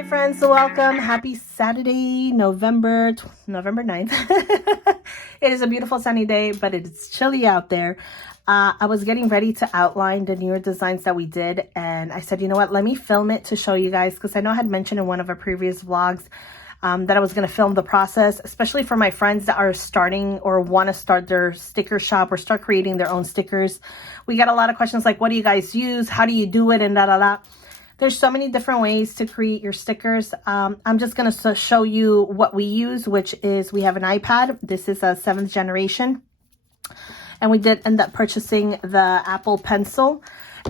Hi friends, welcome. Happy Saturday, November 9th. It is a beautiful sunny day, but it's chilly out there. I was getting ready to outline the newer designs that we did, and I said, you know what, let me film it to show you guys, because I know I had mentioned in one of our previous vlogs that I was going to film the process, especially for my friends that are starting or want to start their sticker shop or start creating their own stickers. We got a lot of questions like, what do you guys use? How do you do it? And da da da. There's so many different ways to create your stickers. I'm just going to show you what we use, which is we have an iPad. This is a 7th generation. And we did end up purchasing the Apple Pencil.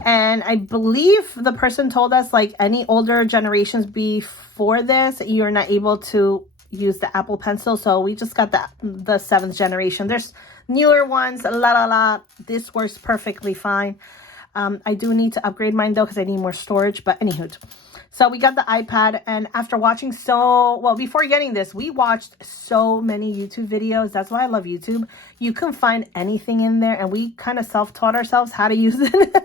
And I believe the person told us, like, any older generations before this, you're not able to use the Apple Pencil. So we just got the 7th generation. There's newer ones, This works perfectly fine. I do need to upgrade mine though, because I need more storage, but anywho. So we got the iPad, and after watching before getting this, we watched so many YouTube videos. That's why I love YouTube. You can find anything in there, and we kind of self-taught ourselves how to use it,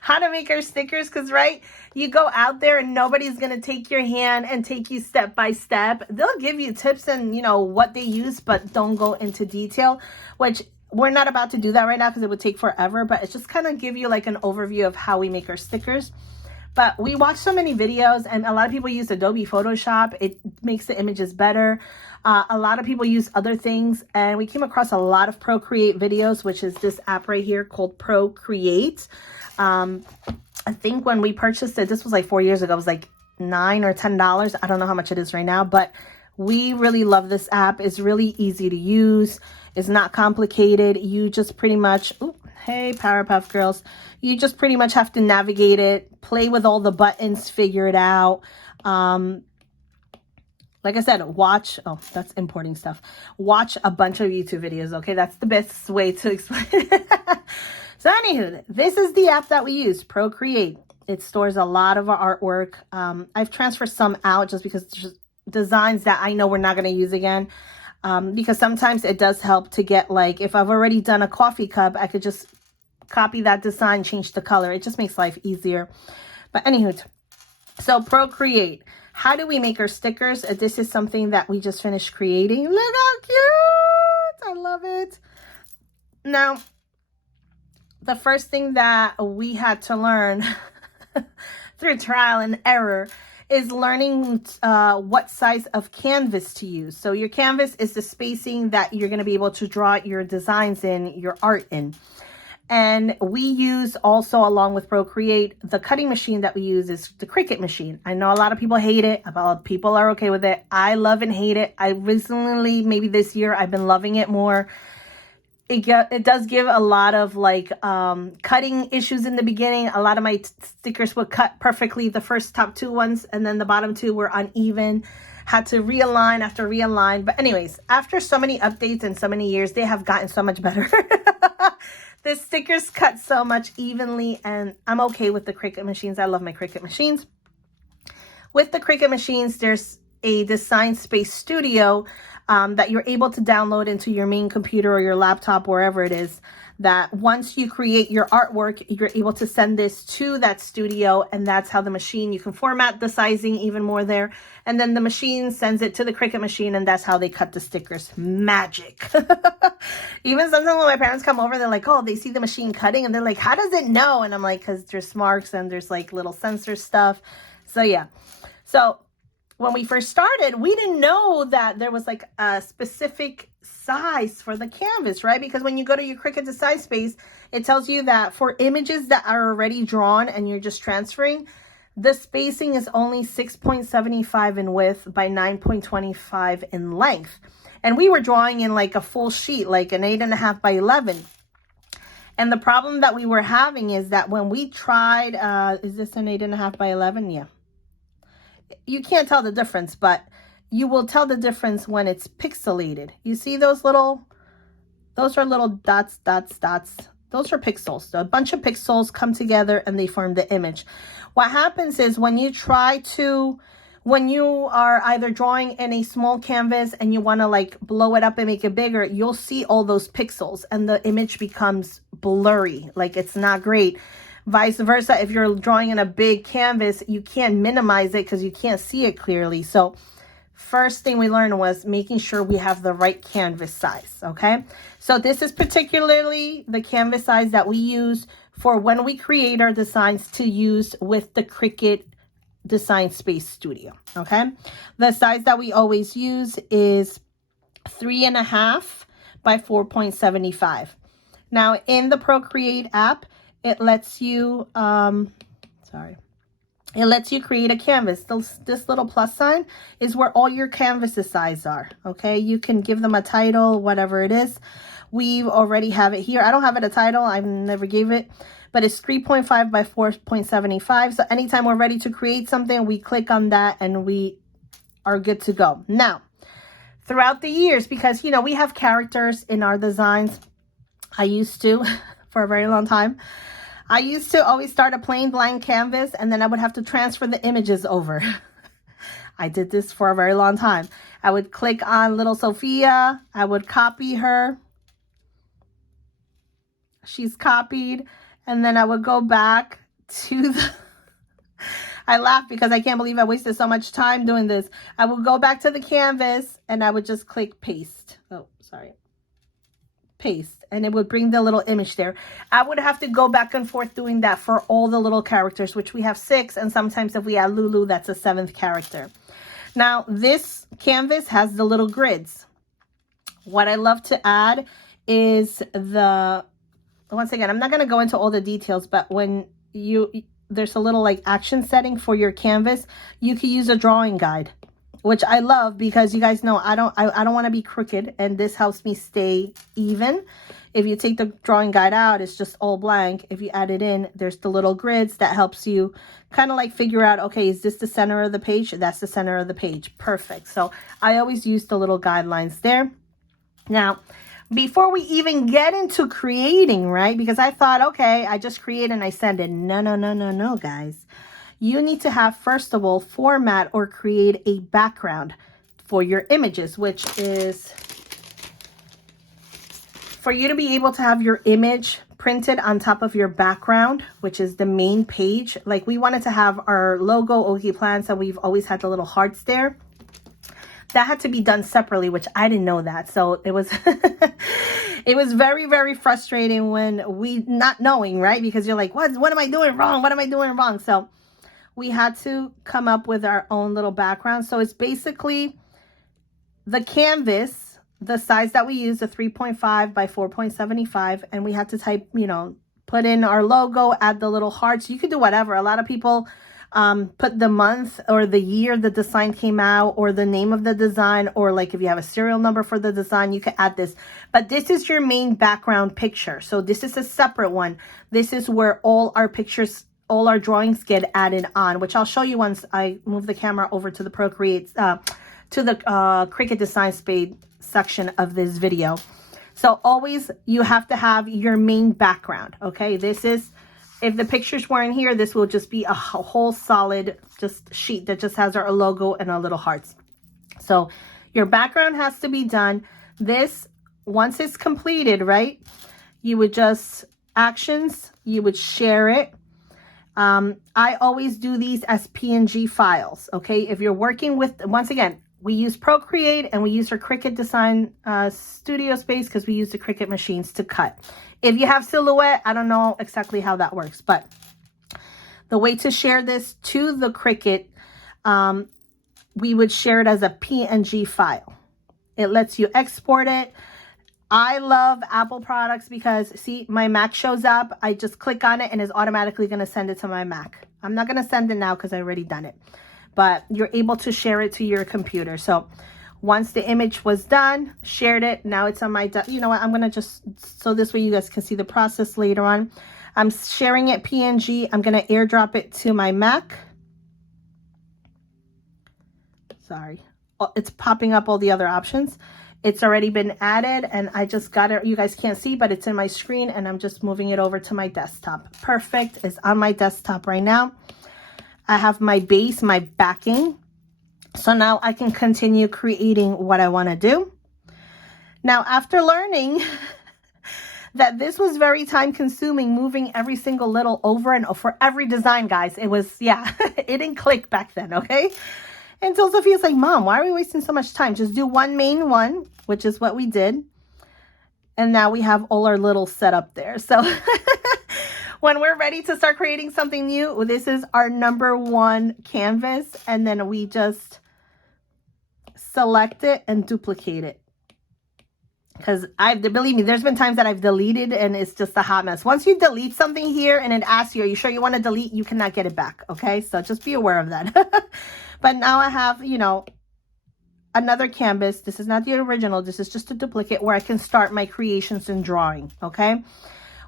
how to make our stickers, because right, you go out there and nobody's going to take your hand and take you step by step. They'll give you tips and, you know, what they use, but don't go into detail, which we're not about to do that right now because it would take forever, but it's just kind of give you like an overview of how we make our stickers. But we watch so many videos, and a lot of people use Adobe Photoshop. It makes the images better. A lot of people use other things, and we came across a lot of Procreate videos, which is this app right here called Procreate. I think when we purchased it, this was like 4 years ago, it was like $9 or $10. I don't know how much it is right now, but we really love this app. It's really easy to use. It's not complicated. You just pretty much, hey, Powerpuff Girls. You just pretty much have to navigate it, play with all the buttons, figure it out. Like I said, that's importing stuff. Watch a bunch of YouTube videos, okay? That's the best way to explain it. So anywho, this is the app that we use, Procreate. It stores a lot of our artwork. I've transferred some out just because it's just designs that I know we're not going to use again. Because sometimes it does help to get, like, if I've already done a coffee cup, I could just copy that design, change the color. It just makes life easier. But anywho, so Procreate. How do we make our stickers? This is something that we just finished creating. Look how cute! I love it. Now, the first thing that we had to learn through trial and error is learning what size of canvas to use. So your canvas is the spacing that you're going to be able to draw your designs in, your art in. And we use also, along with Procreate, the cutting machine that we use is the Cricut machine. I know a lot of people hate it. A lot of people are okay with it. I love and hate it. I recently, maybe this year, I've been loving it more. It does give a lot of like cutting issues in the beginning. A lot of my stickers would cut perfectly, the first top 2 ones, and then the bottom 2 were uneven. Had to realign after realign. But anyways, after so many updates and so many years, they have gotten so much better. The stickers cut so much evenly, and I'm okay with the Cricut machines. I love my Cricut machines. With the Cricut machines, there's a Design Space Studio that you're able to download into your main computer or your laptop, wherever it is, that once you create your artwork, you're able to send this to that studio, and that's how the machine, you can format the sizing even more there, and then the machine sends it to the Cricut machine, and that's how they cut the stickers. Magic. Even sometimes when my parents come over, they're like, oh, they see the machine cutting, and they're like, how does it know? And I'm like, because there's marks and there's like little sensor stuff. So yeah. So when we first started, we didn't know that there was like a specific size for the canvas, right? Because when you go to your Cricut Design Space, it tells you that for images that are already drawn and you're just transferring, the spacing is only 6.75 in width by 9.25 in length. And we were drawing in like a full sheet, like an 8.5 by 11. And the problem that we were having is that when we tried, is this an 8.5 by 11? Yeah. You can't tell the difference, but you will tell the difference when it's pixelated. You see those are little dots. Those are pixels. So a bunch of pixels come together and they form the image. What happens is when you are either drawing in a small canvas and you want to like blow it up and make it bigger, you'll see all those pixels and the image becomes blurry. Like, it's not great. Vice versa, if you're drawing in a big canvas, you can't minimize it because you can't see it clearly. So first thing we learned was making sure we have the right canvas size, okay? So this is particularly the canvas size that we use for when we create our designs to use with the Cricut Design Space Studio, okay? The size that we always use is 3.5 by 4.75. Now in the Procreate app, it lets you, it lets you create a canvas. This little plus sign is where all your canvases size are, okay? You can give them a title, whatever it is. We already have it here. I don't have it a title. I never gave it, but it's 3.5 by 4.75. So anytime we're ready to create something, we click on that and we are good to go. Now, throughout the years, because, you know, we have characters in our designs. I used to, for a very long time, I used to always start a plain blank canvas and then I would have to transfer the images over. I did this for a very long time. I would click on little Sophia. I would copy her. She's copied. And then I would go back to the... I laugh because I can't believe I wasted so much time doing this. I would go back to the canvas and I would just click paste. Oh, sorry. Paste, and it would bring the little image there. I would have to go back and forth doing that for all the little characters, which we have 6, and sometimes if we add Lulu, that's a 7th character. Now, this canvas has the little grids. What I love to add is once again, I'm not going to go into all the details, but when there's a little like action setting for your canvas, you can use a drawing guide, which I love because you guys know I don't want to be crooked, and this helps me stay even. If you take the drawing guide out, it's just all blank. If you add it in, there's the little grids that helps you kind of like figure out, okay, is this the center of the page? That's the center of the page. Perfect. So I always use the little guidelines there. Now, before we even get into creating, right? Because I thought, okay, I just create and I send it. No, guys. You need to have, first of all, format or create a background for your images, which is for you to be able to have your image printed on top of your background, which is the main page. Like we wanted to have our logo, Oki Plants, and we've always had the little hearts there. That had to be done separately, which I didn't know that. So it was, it was very, very frustrating when not knowing, right? Because you're like, what am I doing wrong? What am I doing wrong? So we had to come up with our own little background. So it's basically the canvas, the size that we use, the 3.5 by 4.75. And we had to type, you know, put in our logo, add the little hearts. You could do whatever. A lot of people put the month or the year the design came out, or the name of the design, or like if you have a serial number for the design, you can add this. But this is your main background picture. So this is a separate one. This is where all our pictures, all our drawings get added on, which I'll show you once I move the camera over to the Procreate, to the Cricut Design Space section of this video. So always you have to have your main background, okay? This is, if the pictures weren't here, this will just be a whole solid just sheet that just has our logo and our little hearts. So your background has to be done. This, once it's completed, right, you would just actions, you would share it. I always do these as PNG files, okay? If you're working with, once again, we use Procreate and we use our Cricut Design Studio Space because we use the Cricut machines to cut. If you have Silhouette, I don't know exactly how that works, but the way to share this to the Cricut, we would share it as a PNG file. It lets you export it. I love Apple products because, see, my Mac shows up. I just click on it and it's automatically going to send it to my Mac. I'm not going to send it now because I already done it. But you're able to share it to your computer. So once the image was done, shared it, now it's on my, you know what, I'm going to just, so this way you guys can see the process later on. I'm sharing it PNG. I'm going to airdrop it to my Mac. Sorry. It's popping up all the other options. It's already been added and I just got it. You guys can't see, but it's in my screen and I'm just moving it over to my desktop. Perfect. It's on my desktop right now. I have my base, my backing. So now I can continue creating what I want to do. Now, after learning that this was very time consuming, moving every single little over and for every design, guys. It was, yeah, it didn't click back then, okay? Until Sophia's like, Mom, why are we wasting so much time? Just do one main one, which is what we did. And now we have all our little set up there. So when we're ready to start creating something new, this is our number one canvas. And then we just select it and duplicate it. Because believe me, there's been times that I've deleted and it's just a hot mess. Once you delete something here and it asks you, are you sure you want to delete? You cannot get it back. Okay, so just be aware of that. But now I have, you know, another canvas. This is not the original. This is just a duplicate where I can start my creations and drawing. Okay,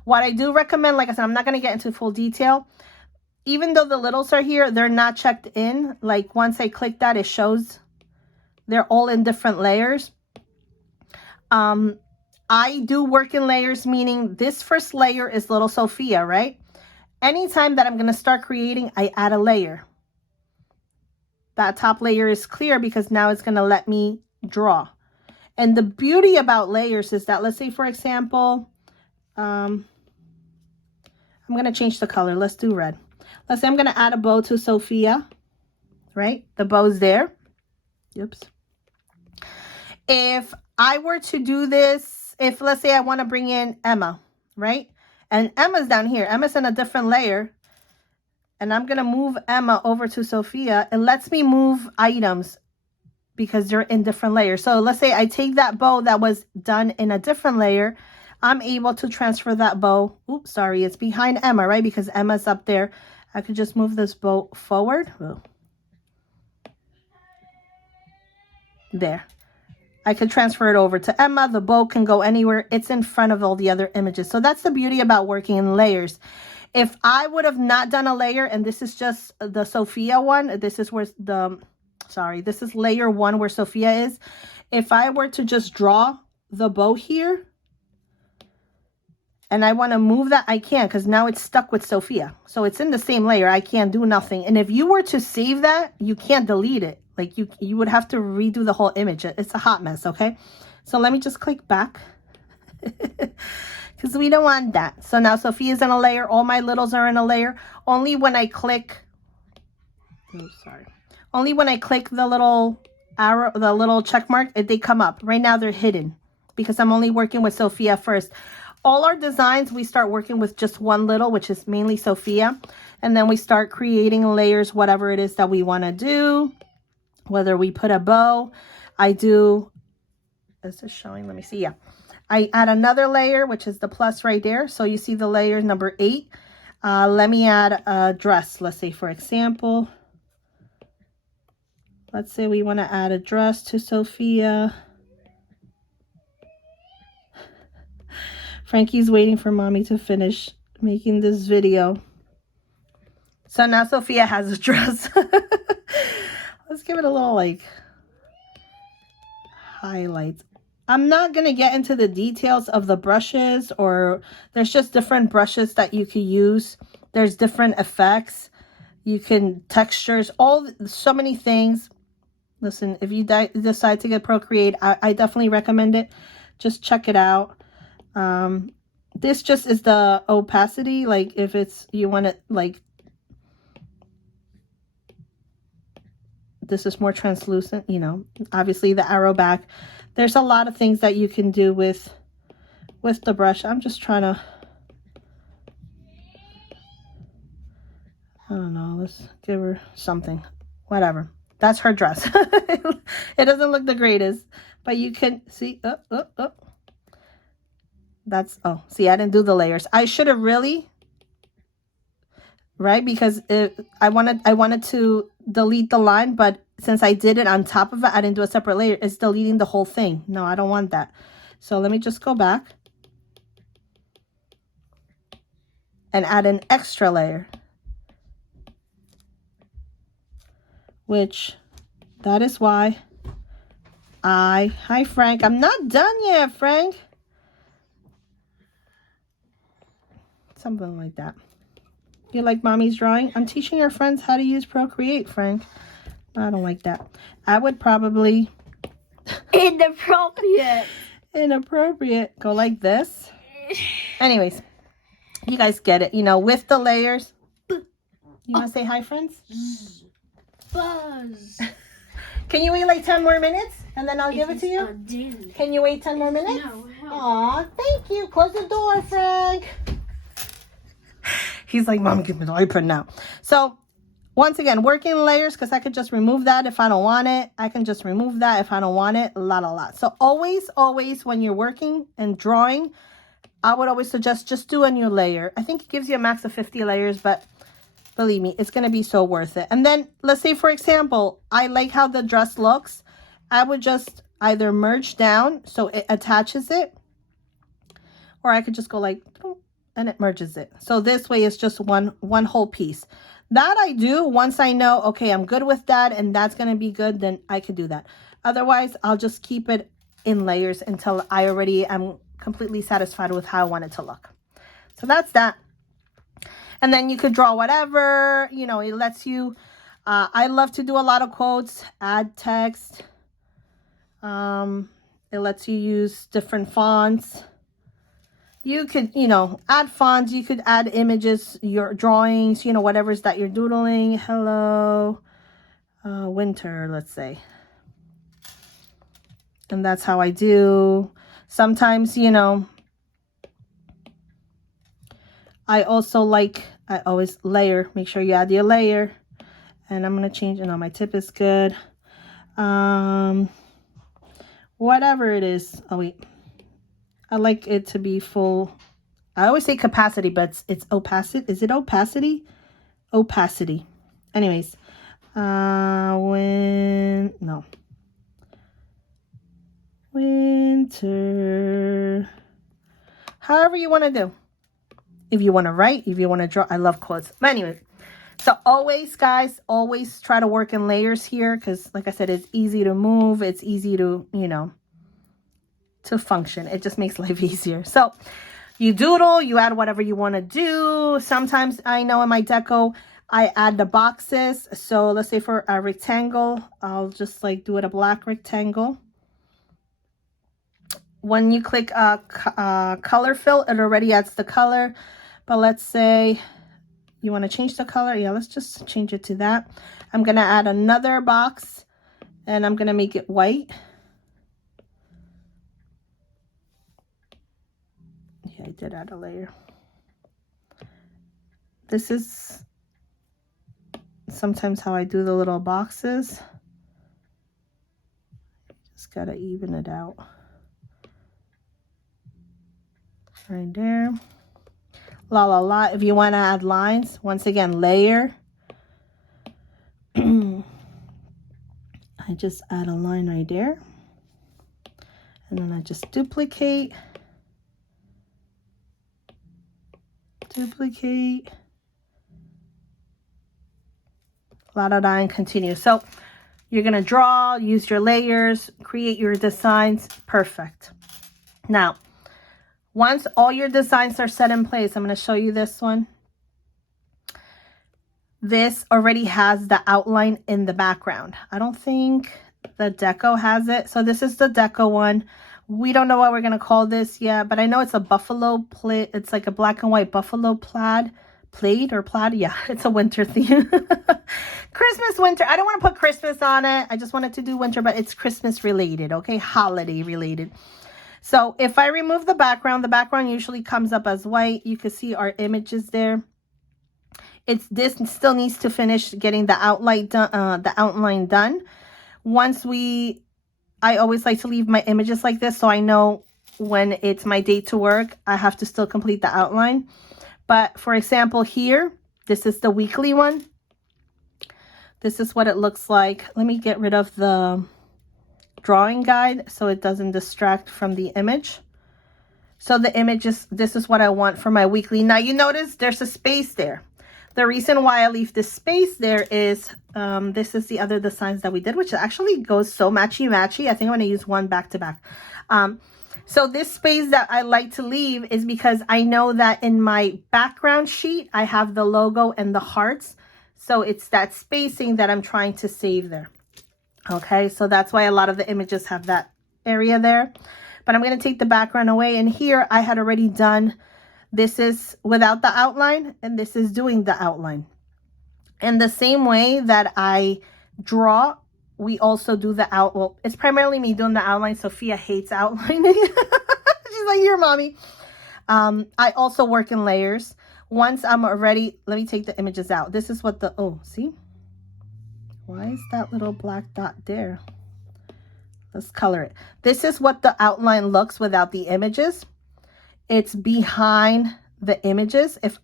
what I do recommend, like I said, I'm not going to get into full detail. Even though the littles are here, they're not checked in. Like once I click that, it shows they're all in different layers. I do work in layers, meaning this first layer is little Sophia, right? Anytime that I'm going to start creating, I add a layer. That top layer is clear because now it's going to let me draw. And the beauty about layers is that, let's say, for example, I'm going to change the color. Let's do red. Let's say I'm going to add a bow to Sophia, right? The bow's there. Oops. If I were to do this, if let's say I want to bring in Emma, right? And Emma's down here. Emma's in a different layer. And I'm going to move Emma over to Sophia. It lets me move items because they're in different layers. So let's say I take that bow that was done in a different layer. I'm able to transfer that bow. Oops, sorry. It's behind Emma, right? Because Emma's up there. I could just move this bow forward. Ooh. There. I could transfer it over to Emma. The bow can go anywhere. It's in front of all the other images. So that's the beauty about working in layers. If I would have not done a layer, and this is just the Sophia one, this is where this is layer one where Sophia is. If I were to just draw the bow here, and I want to move that, I can, because now it's stuck with Sophia. So it's in the same layer. I can't do nothing. And if you were to save that, you can't delete it. Like you would have to redo the whole image. It's a hot mess, okay? So let me just click back. Because we don't want that. So now Sophia's in a layer. All my littles are in a layer. Only when I click... Oh, sorry. Only when I click the little arrow, the little check mark, they come up. Right now they're hidden. Because I'm only working with Sophia first. All our designs, we start working with just one little, which is mainly Sophia. And then we start creating layers, whatever it is that we want to do. Whether we put a bow, I do, is this showing? Let me see. Yeah. I add another layer, which is the plus right there. So you see the layer number 8. Let me add a dress. Let's say, for example, let's say we want to add a dress to Sophia. Frankie's waiting for mommy to finish making this video. So now Sophia has a dress. Let's give it a little like highlights. I'm not going to get into the details of the brushes, or there's just different brushes that you can use. There's different effects. You can textures, so many things. Listen, if you decide to get Procreate, I definitely recommend it. Just check it out. This just is the opacity. Like if it's, you want it like, this is more translucent, you know, obviously the arrow back. There's a lot of things that you can do with the brush. I'm just trying to, I don't know, let's give her something, whatever. That's her dress. It doesn't look the greatest, but you can see, that's, oh, see, I didn't do the layers. I should have really, right? Because I wanted to delete the line, but since I did it on top of it, I didn't do a separate layer. It's deleting the whole thing. No, I don't want that. So let me just go back and add an extra layer, which that is why hi Frank, I'm not done yet, Frank. Something like that. You like mommy's drawing? I'm teaching our friends how to use Procreate, Frank. I don't like that. I would probably... Inappropriate. Inappropriate. Go like this. Anyways, you guys get it. You know, with the layers. You want to say hi, friends? Buzz. Can you wait like 10 more minutes and then I'll give it to you? Can you wait 10 more minutes? No. Aw, thank you. Close the door, Frank. He's like, Mom, give me the iPad now. So, once again, working layers, because I could just remove that if I don't want it. I can just remove that if I don't want it. La. So, always, when you're working and drawing, I would always suggest just do a new layer. I think it gives you a max of 50 layers, but believe me, it's going to be so worth it. And then, let's say, for example, I like how the dress looks. I would just either merge down so it attaches it, or I could just go like, and it merges it. So this way it's just one whole piece. That I do once I know, okay, I'm good with that and that's going to be good, then I could do that. Otherwise, I'll just keep it in layers until I already am completely satisfied with how I want it to look. So that's that. And then you could draw whatever, you know, it lets you, I love to do a lot of quotes, add text. It lets you use different fonts. You could, you know, add fonts. You could add images, your drawings, you know, whatever's that you're doodling. Hello, winter, let's say. And that's how I do. Sometimes, you know, I always layer. Make sure you add your layer. And I'm going to change, my tip is good. Whatever it is. Oh, wait. I like it to be full. I always say capacity, but it's opacity. Is it opacity? Opacity. Anyways, winter. However you want to do. If you want to write, if you want to draw. I love quotes. But anyway, so always, guys, always try to work in layers here because, like I said, it's easy to move. It's easy to, you know, to function. It just makes life easier. So you doodle, you add whatever you want to do. Sometimes I know in my deco, I add the boxes. So let's say for a rectangle, I'll just like do it a black rectangle. When you click color fill, it already adds the color. But let's say you want to change the color. Yeah, let's just change it to that. I'm going to add another box and I'm going to make it white. I did add a layer. This is sometimes how I do the little boxes. Just gotta even it out. Right there. La. If you want to add lines, once again, layer. I just add a line right there. And then I just duplicate. And continue. So you're going to draw, use your layers, create your designs. Perfect. Now, once all your designs are set in place, I'm going to show you this one. This already has the outline in the background. I don't think the deco has it. So this is the deco one. We don't know what we're going to call this yet, but I know it's a buffalo plaid. It's like a black and white buffalo plaid. Yeah, it's a winter theme. Christmas, winter. I don't want to put Christmas on it. I just wanted to do winter, but it's Christmas related, okay? Holiday related. So if I remove the background usually comes up as white. You can see our images there. This still needs to finish getting the outline done. I always like to leave my images like this so I know when it's my day to work, I have to still complete the outline. But for example, here, this is the weekly one. This is what it looks like. Let me get rid of the drawing guide so it doesn't distract from the image. So the image this is what I want for my weekly. Now you notice there's a space there. The reason why I leave this space there is this is the other designs that we did, which actually goes so matchy-matchy. I think I'm going to use one back-to-back. So this space that I like to leave is because I know that in my background sheet, I have the logo and the hearts. So it's that spacing that I'm trying to save there. Okay, so that's why a lot of the images have that area there. but I'm going to take the background away. And here I had already done, this is without the outline, and this is doing the outline. And the same way that I draw, we also do the out. Well, it's primarily me doing the outline. Sophia hates outlining. She's like, here, mommy. I also work in layers. Once I'm already, let me take the images out. This is what the, oh, see? Why is that little black dot there? Let's color it. This is what the outline looks without the images. It's behind the images. If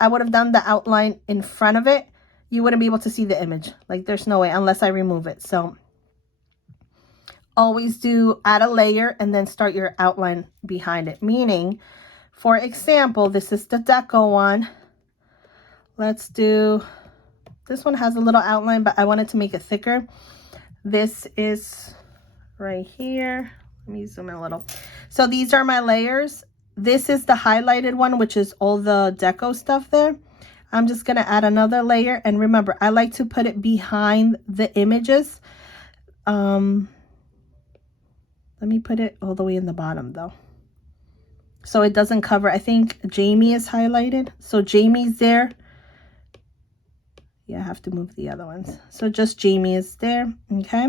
I would have done the outline in front of it, you wouldn't be able to see the image. Like, there's no way unless I remove it. So always do add a layer and then start your outline behind it. Meaning, for example, this is the deco one. Let's do, this one has a little outline, but I wanted to make it thicker. This is right here. Let me zoom in a little. So these are my layers. This is the highlighted one, which is all the deco stuff there. I'm just going to add another layer. And remember, I like to put it behind the images. Let me put it all the way in the bottom though, so it doesn't cover. I think Jamie is highlighted. So Jamie's there. Yeah, I have to move the other ones. So just Jamie is there. Okay.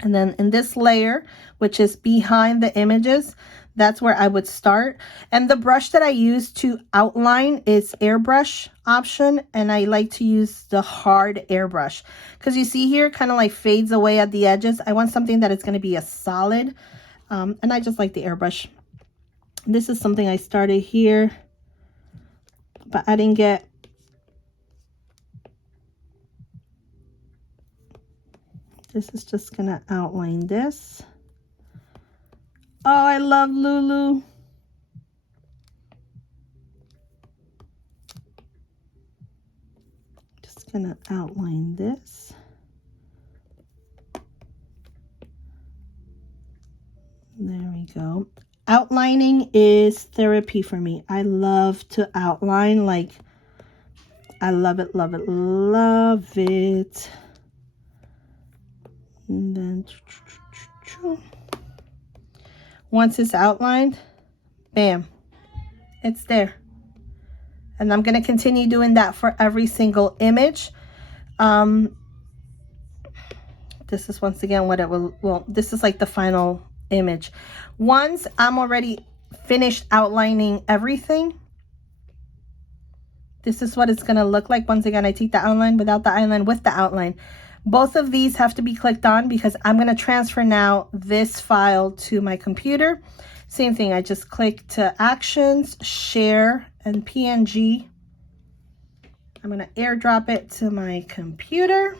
And then in this layer, which is behind the images, that's where I would start. And the brush that I use to outline is airbrush option. And I like to use the hard airbrush because you see here kind of like fades away at the edges. I want something that is going to be a solid. And I just like the airbrush. This is something I started here, but I didn't get. This is just going to outline this. Oh, I love Lulu. Just going to outline this. There we go. Outlining is therapy for me. I love to outline. Like, I love it, love it, love it. And then once it's outlined, bam, it's there. And I'm going to continue doing that for every single image. This is once again what it will, well, this is like the final image. Once I'm already finished outlining everything, this is what it's going to look like. Once again, I take the outline without the outline, with the outline. Both of these have to be clicked on because I'm going to transfer now this file to my computer. Same thing, I just click to Actions, Share, and PNG. I'm going to airdrop it to my computer.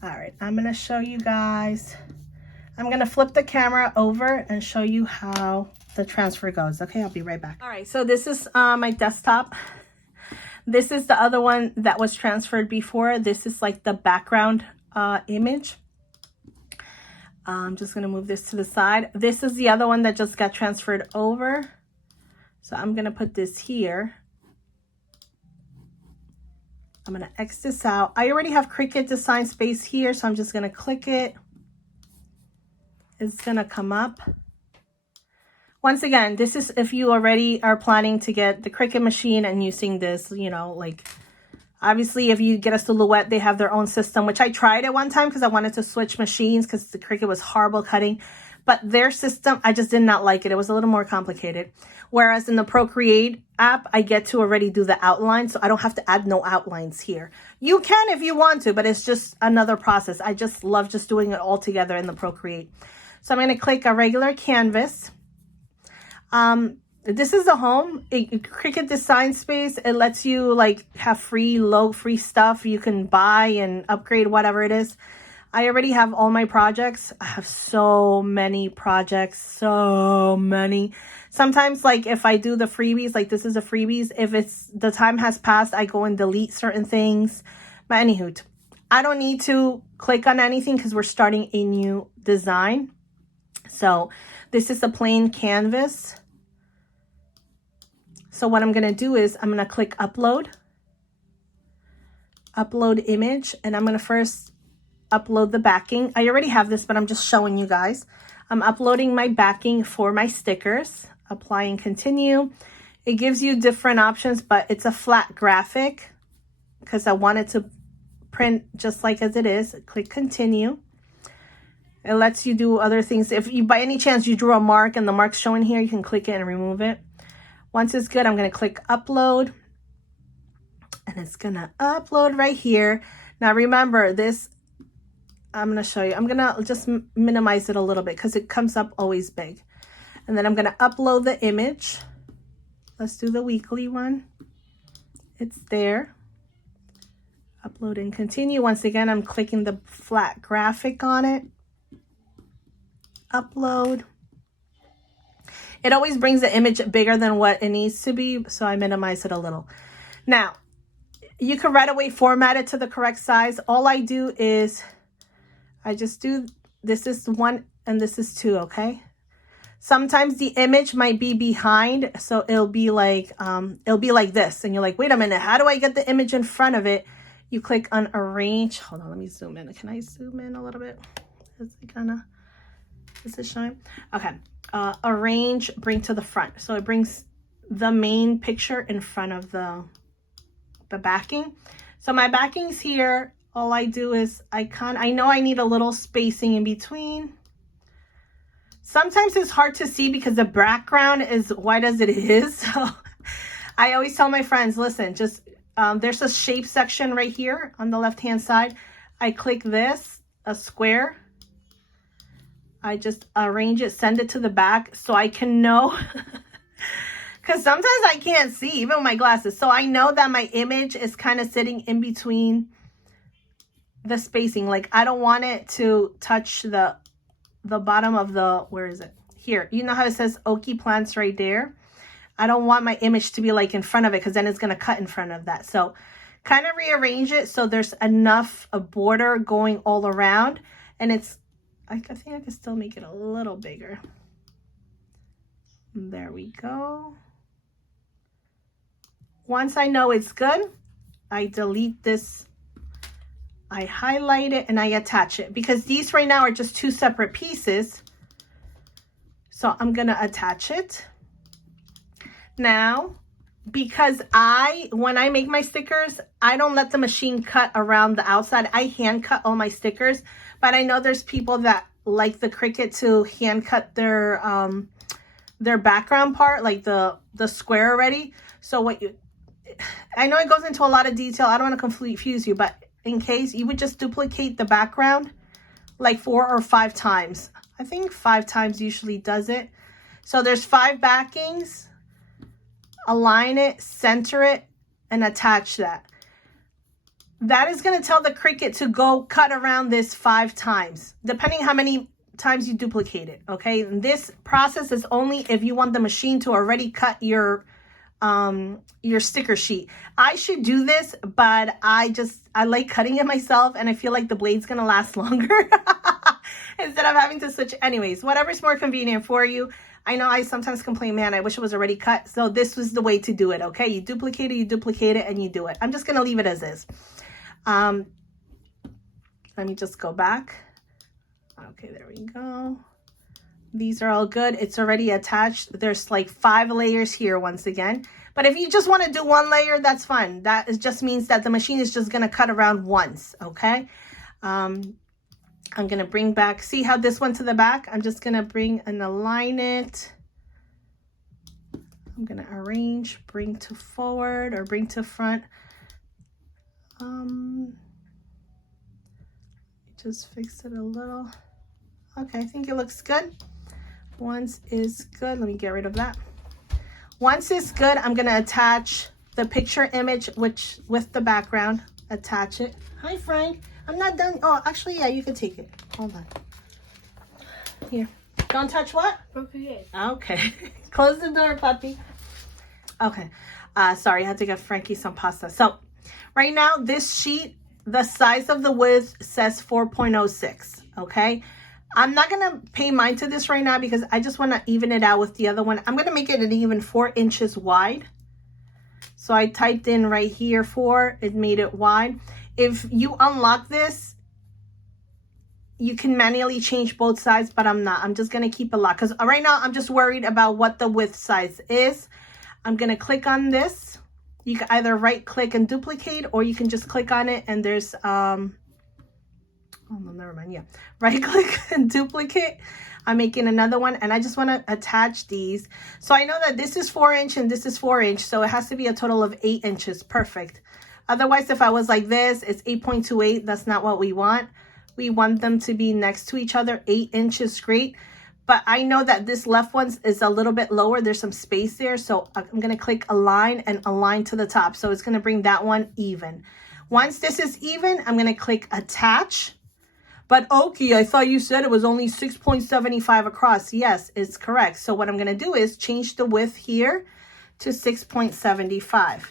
All right, I'm going to show you guys. I'm going to flip the camera over and show you how the transfer goes. Okay, I'll be right back. All right, so this is my desktop. This is the other one that was transferred before. This is like the background image. I'm just going to move this to the side. This is the other one that just got transferred over. So I'm going to put this here. I'm going to X this out. I already have Cricut Design Space here, so I'm just going to click it. It's going to come up. Once again, this is if you already are planning to get the Cricut machine and using this, you know, like obviously if you get a Silhouette, they have their own system, which I tried at one time because I wanted to switch machines because the Cricut was horrible cutting. But their system, I just did not like it. It was a little more complicated. Whereas in the Procreate app, I get to already do the outline, so I don't have to add no outlines here. You can if you want to, but it's just another process. I just love just doing it all together in the Procreate. So I'm going to click a regular canvas. This is the home. Cricut Design Space. It lets you like have free stuff you can buy and upgrade whatever it is. I already have all my projects. I have so many projects, so many. Sometimes like if I do the freebies, like this is the freebies, if it's the time has passed, I go and delete certain things. But anywho, I don't need to click on anything because we're starting a new design. So this is a plain canvas. So what I'm going to do is I'm going to click upload image, and I'm going to first upload the backing. I already have this, but I'm just showing you guys. I'm uploading my backing for my stickers. Apply and continue. It gives you different options, but it's a flat graphic because I wanted to print just like as it is. Click continue. It lets you do other things. If you, by any chance, you drew a mark and the mark's showing here, you can click it and remove it. Once it's good, I'm going to click upload. And it's going to upload right here. Now remember this, I'm going to show you. I'm going to just minimize it a little bit because it comes up always big. And then I'm going to upload the image. Let's do the weekly one. It's there. Upload and continue. Once again, I'm clicking the flat graphic on it. Upload. It always brings the image bigger than what it needs to be, so I minimize it a little. Now, you can right away format it to the correct size. All I do is I just do, this is 1 and this is 2, okay? Sometimes the image might be behind, so it'll be like this, and you're like, wait a minute, how do I get the image in front of it? You click on arrange. Hold on, let me zoom in. Can I zoom in a little bit? Is it gonna? Is it showing? Okay. Arrange, bring to the front. So it brings the main picture in front of the backing. So my backing's here. All I do is I know I need a little spacing in between. Sometimes it's hard to see because the background is white as it is. So I always tell my friends, listen, just there's a shape section right here on the left hand side. I click this, a square. I just arrange it, send it to the back so I can know. Because sometimes I can't see, even with my glasses. So I know that my image is kind of sitting in between the spacing. Like I don't want it to touch the bottom of the, where is it? Here. You know how it says Oki plants right there? I don't want my image to be like in front of it because then it's going to cut in front of that. So kind of rearrange it so there's enough a border going all around. And it's, I think I can still make it a little bigger. There we go. Once I know it's good, I delete this. I highlight it and I attach it because these right now are just 2 separate pieces. So I'm going to attach it. Now, because when I make my stickers, I don't let the machine cut around the outside. I hand cut all my stickers, but I know there's people that like the Cricut to hand cut their background part, like the square already. So I know it goes into a lot of detail. I don't want to confuse you, but in case, you would just duplicate the background like 4 or 5 times. I think 5 times usually does it. So there's 5 backings. Align it, center it, and attach that. That is going to tell the Cricut to go cut around this 5 times, depending how many times you duplicate it, okay? And this process is only if you want the machine to already cut your sticker sheet. I should do this, but I like cutting it myself, and I feel like the blade's going to last longer instead of having to switch. Anyways, whatever's more convenient for you. I know I sometimes complain, man, I wish it was already cut. So this was the way to do it, okay? You duplicate it, and you do it. I'm just going to leave it as is. Let me just go back. Okay, there we go. These are all good. It's already attached. There's like 5 layers here once again. But if you just want to do 1 layer, that's fine. That just means that the machine is just going to cut around once, okay? I'm going to bring back, see how this went to the back? I'm just going to bring and align it. I'm going to arrange, bring to forward or bring to front. Just fix it a little. Okay, I think it looks good. Once is good, let me get rid of that. Once it's good, I'm going to attach the picture image with the background. Attach it. Hi, Frank. I'm not done. Oh, actually, yeah, you can take it. Hold on. Here. Don't touch what? Procreate. Okay. Close the door, puppy. Okay. Sorry, I had to get Frankie some pasta. So, right now, this sheet, the size of the width says 4.06. Okay. I'm not going to pay mine to this right now because I just want to even it out with the other one. I'm going to make it an even 4 inches wide. So I typed in right here 4. It made it wide. If you unlock this, You can manually change both sides, but I'm not. I'm just going to keep a lot because right now I'm just worried about what the width size is. I'm going to click on this. You can either right click and duplicate, or you can just click on it and there's, oh no, never mind. Yeah. Right click and duplicate. I'm making another one and I just want to attach these. So I know that this is 4" and this is 4". So it has to be a total of 8 inches. Perfect. Otherwise, if I was like this, it's 8.28. That's not what we want. We want them to be next to each other. 8 inches, great. But I know that this left one is a little bit lower. There's some space there. So I'm going to click align and align to the top. So it's going to bring that one even. Once this is even, I'm going to click attach. But okay, I thought you said it was only 6.75 across. Yes, it's correct. So what I'm going to do is change the width here to 6.75.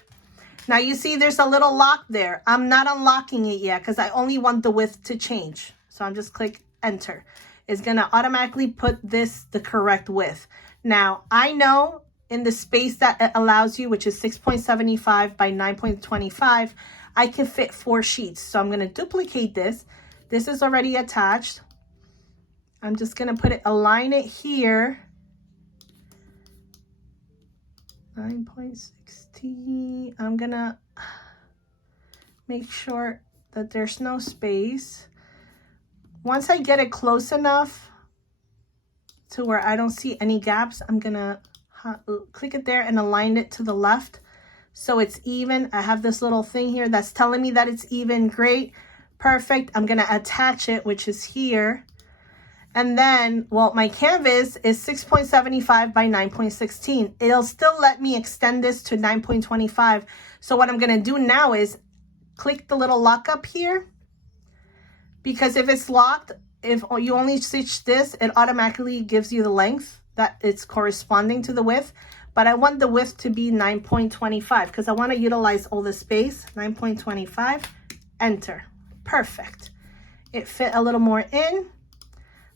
Now you see there's a little lock there. I'm not unlocking it yet because I only want the width to change. So I'm just click enter. It's going to automatically put this the correct width. Now I know in the space that it allows you, which is 6.75 by 9.25, I can fit 4 sheets. So I'm going to duplicate this. This is already attached. I'm just going to put it, align it here. 9.60. I'm going to make sure that there's no space. Once I get it close enough to where I don't see any gaps, I'm going to click it there and align it to the left so it's even. I have this little thing here that's telling me that it's even. Great. Perfect. I'm going to attach it, which is here. And then, well, my canvas is 6.75 by 9.16. It'll still let me extend this to 9.25. So what I'm going to do now is click the little lock up here. Because if it's locked, if you only stitch this, it automatically gives you the length that it's corresponding to the width. But I want the width to be 9.25 because I want to utilize all the space. 9.25, enter. Perfect. It fit a little more in.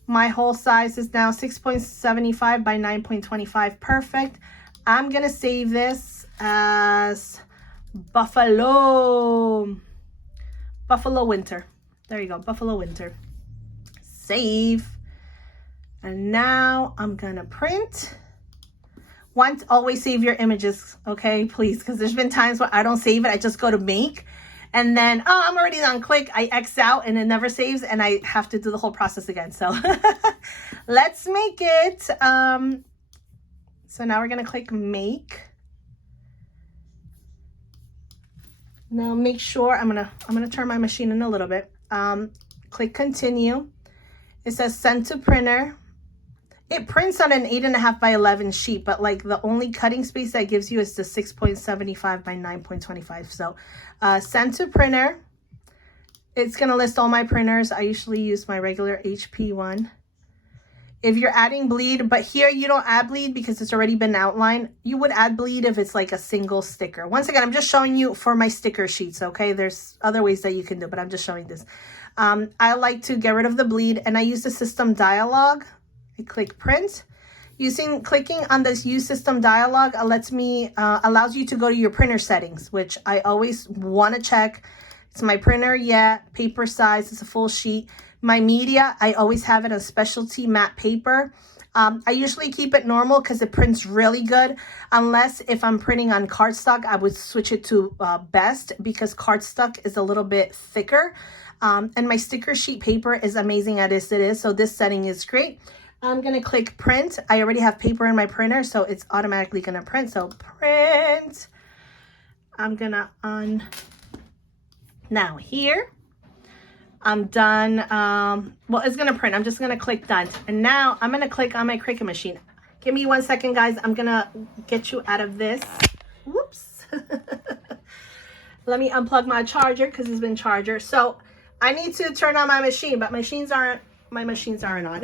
My hole size is now 6.75 by 9.25. Perfect. I'm going to save this as Buffalo Winter. There you go. Buffalo Winter. Save. And now I'm going to print. Always save your images, okay? Please, because there's been times where I don't save it. I just go to make. And then, oh, I'm already done. Click, I X out and it never saves and I have to do the whole process again. So let's make it. So now we're going to click make. Now make sure I'm going to turn my machine in a little bit. Click continue. It says send to printer. It prints on an 8.5 by 11 sheet, but like the only cutting space that gives you is the 6.75 by 9.25. So send to printer. It's going to list all my printers. I usually use my regular HP one. If you're adding bleed, but here you don't add bleed because it's already been outlined. You would add bleed if it's like a single sticker. Once again, I'm just showing you for my sticker sheets, okay? There's other ways that you can do, but I'm just showing this. I like to get rid of the bleed and I use the system dialog. I click print. Clicking on this use system dialog allows you to go to your printer settings, which I always want to check. It's my printer, yeah, paper size, it's a full sheet. My media, I always have it on specialty matte paper. I usually keep it normal because it prints really good. Unless if I'm printing on cardstock, I would switch it to best because cardstock is a little bit thicker. And my sticker sheet paper is amazing as it is. So this setting is great. I'm going to click print. I already have paper in my printer, so it's automatically going to print. So print. I'm going to now here. I'm done. Well, it's going to print. I'm just going to click done. And now I'm going to click on my Cricut machine. Give me 1 second, guys. I'm going to get you out of this. Whoops. Let me unplug my charger because it's been charger. So I need to turn on my machine, but my machines aren't on.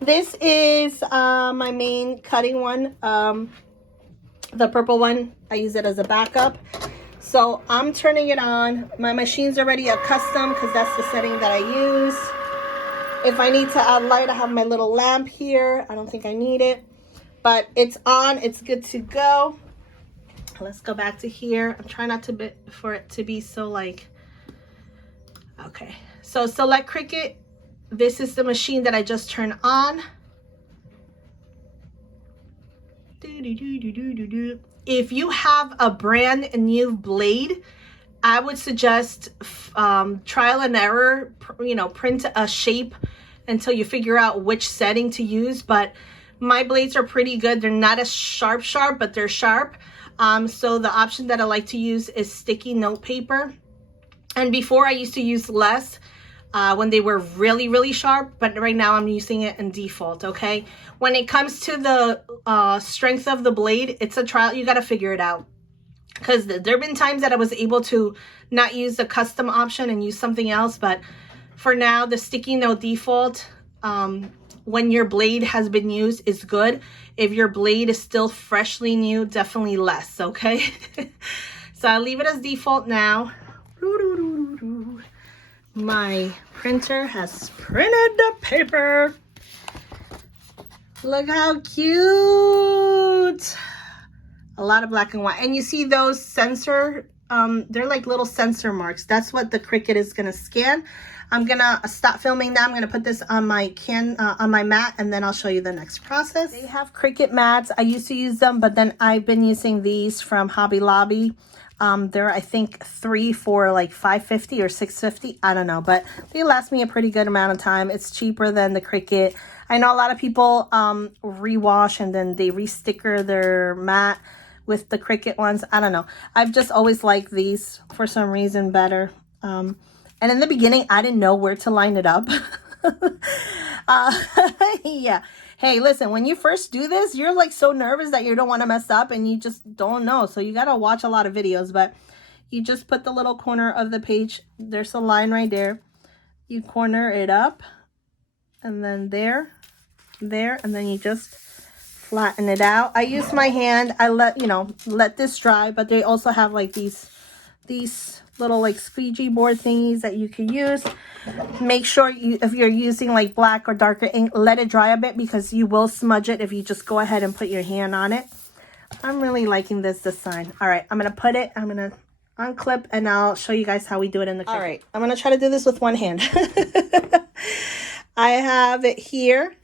This is my main cutting one, the purple one. I use it as a backup. So I'm turning it on. My machine's already a custom because that's the setting that I use. If I need to add light, I have my little lamp here. I don't think I need it, but it's on. It's good to go. Let's go back to here. I'm trying not to for it to be so like, okay. So select Cricut this is the machine that I just turned on. If you have a brand new blade, I would suggest trial and error, you know, print a shape until you figure out which setting to use. But my blades are pretty good. They're not as sharp, but they're sharp. So the option that I like to use is sticky note paper. And before I used to use less when they were really sharp, but right now I'm using it in default. Okay, when it comes to the strength of the blade, it's a trial. You got to figure it out, because there have been times that I was able to not use the custom option and use something else. But for now, the sticky note default, when your blade has been used, is good. If your blade is still freshly new, definitely less. Okay, so I leave it as default now. My printer has printed the paper. Look how cute. A lot of black and white. And you see those sensor, they're like little sensor marks. That's what the Cricut is gonna scan. I'm gonna stop filming now. I'm gonna put this on my mat, and then I'll show you the next process. They have Cricut mats. I used to use them, but then I've been using these from Hobby Lobby. There are, I think, 3 for like $5.50 or $6.50. I don't know, but they last me a pretty good amount of time. It's cheaper than the Cricut. I know a lot of people rewash and then they re-sticker their mat with the Cricut ones. I don't know. I've just always liked these for some reason better. And in the beginning, I didn't know where to line it up. Yeah. Hey, listen, when you first do this, you're like so nervous that you don't want to mess up and you just don't know. So you got to watch a lot of videos, but you just put the little corner of the page. There's a line right there. You corner it up and then there, and then you just flatten it out. I use my hand. I let this dry, but they also have like these little like squeegee board thingies that you can use. Make sure if you're using like black or darker ink, let it dry a bit, because you will smudge it if you just go ahead and put your hand on it. I'm really liking this design. All right, I'm gonna unclip and I'll show you guys how we do it in the Cricut. All right, I'm gonna try to do this with one hand. I have it here.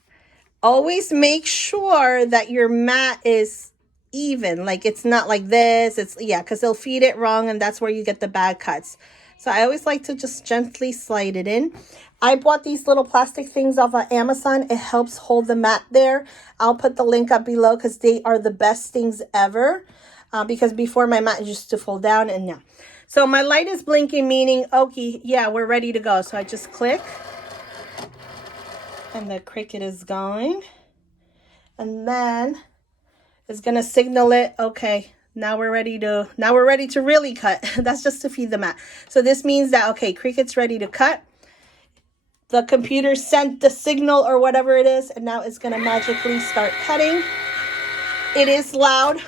Always make sure that your mat is even, like it's not like this. It's, yeah, because they'll feed it wrong and that's where you get the bad cuts. So I always like to just gently slide it in. I bought these little plastic things off of Amazon. It helps hold the mat there. I'll put the link up below because they are the best things ever. Because before my mat used to fold down, and now. So my light is blinking, meaning, okay, yeah, we're ready to go. So I just click and the Cricut is going. And then it's going to signal it, okay, now we're ready to really cut. That's just to feed the mat. So this means that, okay, Cricut's ready to cut. The computer sent the signal or whatever it is, and now it's going to magically start cutting. It is loud.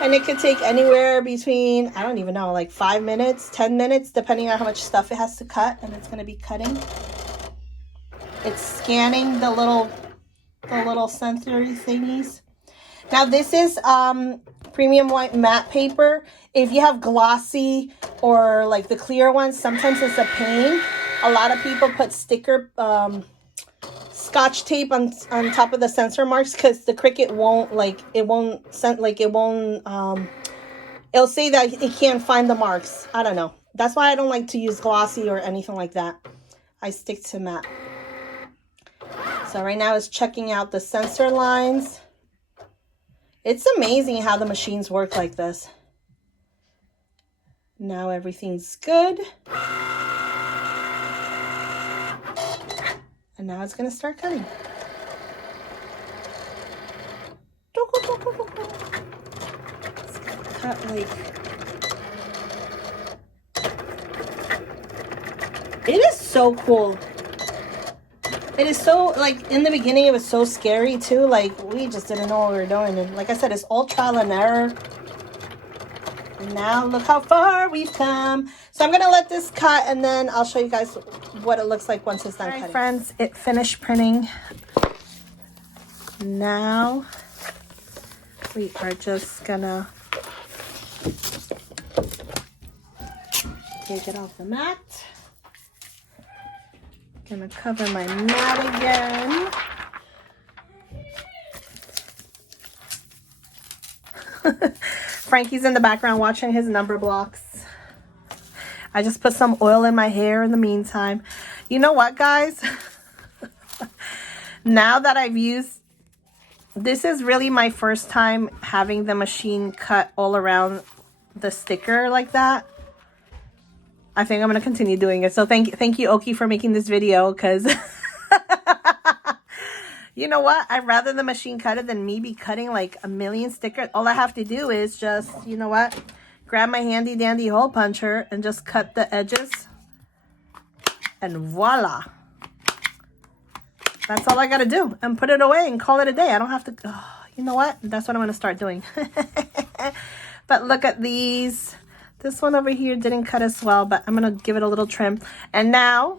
And it could take anywhere between, I don't even know, like 5 minutes, 10 minutes, depending on how much stuff it has to cut. And it's going to be cutting. It's scanning the little sensory thingies. Now this is premium white matte paper. If you have glossy or like the clear ones, sometimes it's a pain. A lot of people put sticker scotch tape on top of the sensor marks because the Cricut won't, it'll say that it can't find the marks. I don't know. That's why I don't like to use glossy or anything like that. I stick to matte. So right now it's checking out the sensor lines. It's amazing how the machines work like this. Now everything's good. And now it's going to start cutting. It's going to cut like... It is so cool. It is so, like, in the beginning it was so scary too. Like, we just didn't know what we were doing. And like I said, it's all trial and error. And now look how far we've come. So I'm going to let this cut and then I'll show you guys what it looks like once it's done cutting. All right, friends, it finished printing. Now we are just going to take it off the mat. Gonna cover my mat again. Frankie's in the background watching his number blocks. I just put some oil in my hair in the meantime. You know what, guys? Now that I've used, this is really my first time having the machine cut all around the sticker like that. I think I'm going to continue doing it. So thank you, Oki, for making this video, because you know what? I'd rather the machine cut it than me be cutting like a million stickers. All I have to do is just, you know what? Grab my handy dandy hole puncher and just cut the edges. And voila. That's all I got to do. And put it away and call it a day. I don't have to, oh, you know what? That's what I'm going to start doing. But look at these. This one over here didn't cut as well, but I'm going to give it a little trim. And now,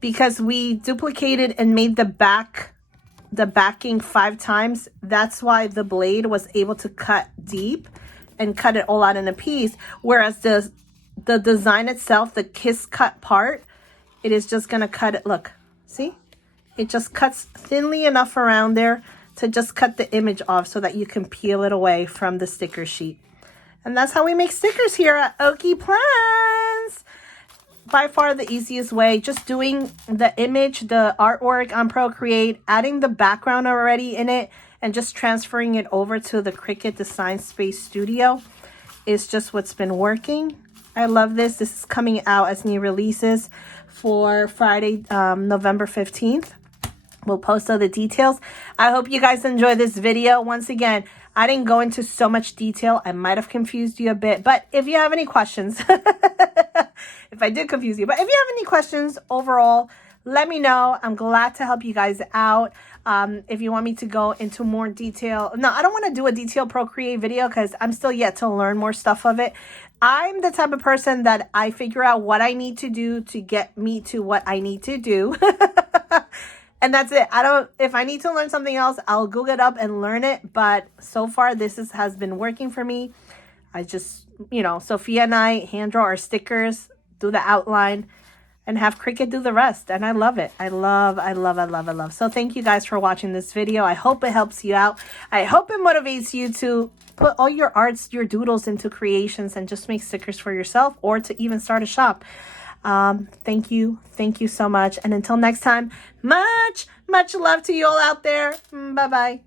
because we duplicated and made the backing 5 times, that's why the blade was able to cut deep and cut it all out in a piece. Whereas the design itself, the kiss cut part, it is just going to cut it. Look, see? It just cuts thinly enough around there to just cut the image off so that you can peel it away from the sticker sheet. And that's how we make stickers here at Oki Plans. By far the easiest way, just doing the image, the artwork on Procreate, adding the background already in it, and just transferring it over to the Cricut Design Space Studio is just what's been working. I love this. This is coming out as new releases for Friday, November 15th. We'll post all the details. I hope you guys enjoy this video. Once again, I didn't go into so much detail. I might have confused you a bit, but if you have any questions, if I did confuse you, but if you have any questions overall, let me know. I'm glad to help you guys out. If you want me to go into more detail. No, I don't want to do a detailed Procreate video because I'm still yet to learn more stuff of it. I'm the type of person that I figure out what I need to do to get me to what I need to do. And that's it. If I need to learn something else, I'll Google it up and learn it. But so far, this has been working for me. I just, you know, Sophia and I hand draw our stickers, do the outline, and have Cricut do the rest. And I love it. I love. So thank you guys for watching this video. I hope it helps you out. I hope it motivates you to put all your arts, your doodles into creations and just make stickers for yourself or to even start a shop. Thank you so much, and until next time, much love to you all out there. Bye bye.